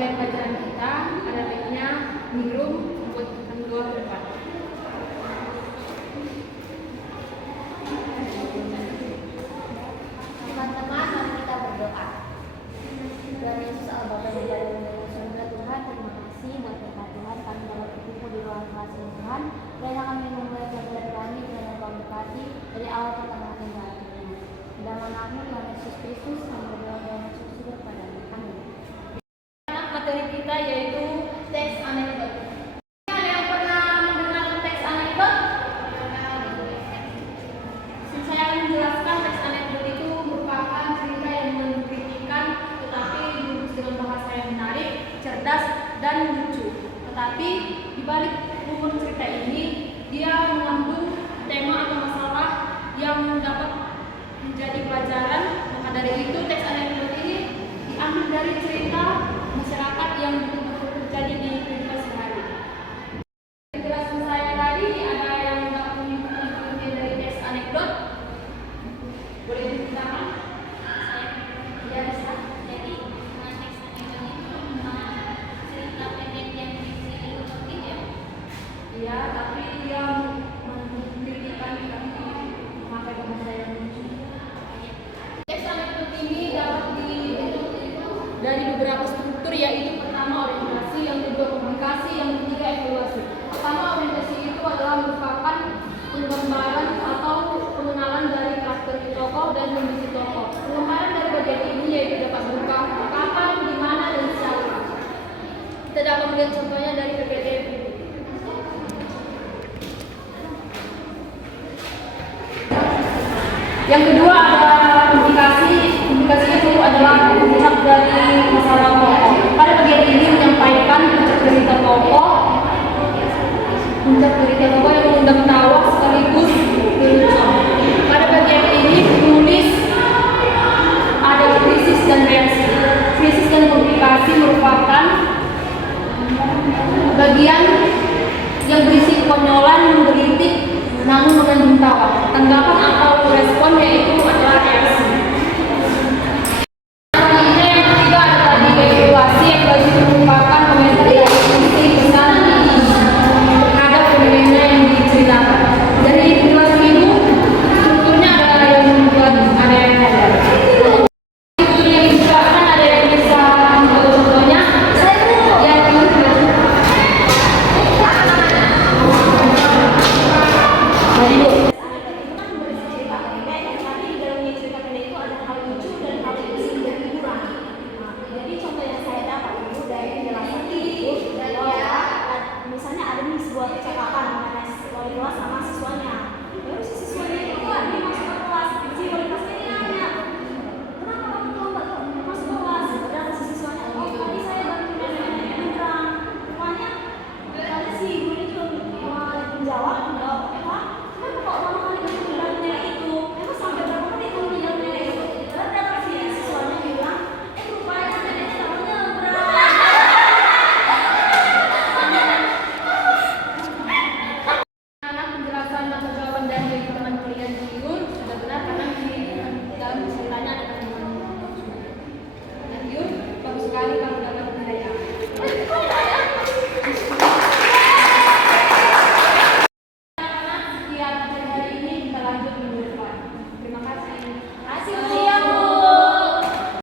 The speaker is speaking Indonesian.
memulai pelajaran kita, ada baiknya minum buat doa ke depan. Teman-teman, mari kita berdoa. Tuhan Yesus Allah Bapa yang surga, Tuhan, terima kasih buat berkat Tuhan kami dapat berkumpul di ruang kelas Tuhan. Dan kami memulai pelajaran kami dengan Tuhan berkati dari awal pertama hingga akhirnya. Dalam nama Tuhan Yesus Kristus kami berdoa dan bersyukur kepada-Mu. Amin. Materi kita yaitu teks anekdot. Ada yang pernah mendengar teks anekdot? Saya akan menjelaskan teks anekdot itu merupakan cerita yang mengkritikan, tetapi dibungkus dengan bahasa yang menarik, cerdas, dan lucu. Tetapi di balik rumpun cerita ini, dia mengandung tema atau masalah yang dapat menjadi pelajaran. Maka dari itu teks anekdot ini diambil dari cerita masyarakat yang betul-betul terjadi di kehidupan sehari. Penjelasan saya tadi ada yang dapat mengikuti dari teks anekdot? Boleh diceritakan? Ya, bisa. Jadi, teks anekdot itu cerita pendek yang berisi lucu ya. Iya, tapi dia mengkritikan memakai bahasa yang lucu. Teks anekdot ini dapat dibentuk dari beberapa struktur, yaitu pertama orientasi, yang kedua komunikasi, yang ketiga evaluasi. Pertama orientasi itu adalah merupakan penggambaran atau pengenalan dari karakter tokoh dan kondisi tokoh. Pengembangan dari bagian ini yaitu dapat berupa kapan, di mana, dan siapa. Kita dapat melihat contohnya dari PPT. Yang kedua ada komunikasi. Komunikasi itu adalah melihat dari masalah tokoh. Pada bagian ini menyampaikan puncak cerita tokoh yang mengundang tawa sekaligus lucu. Pada bagian ini penulis ada krisis dan reaksi. Krisis dan komunikasi merupakan bagian yang berisi konyolan, menggelitik, namun mengandung tawa. Tanggapan atau respon yaitu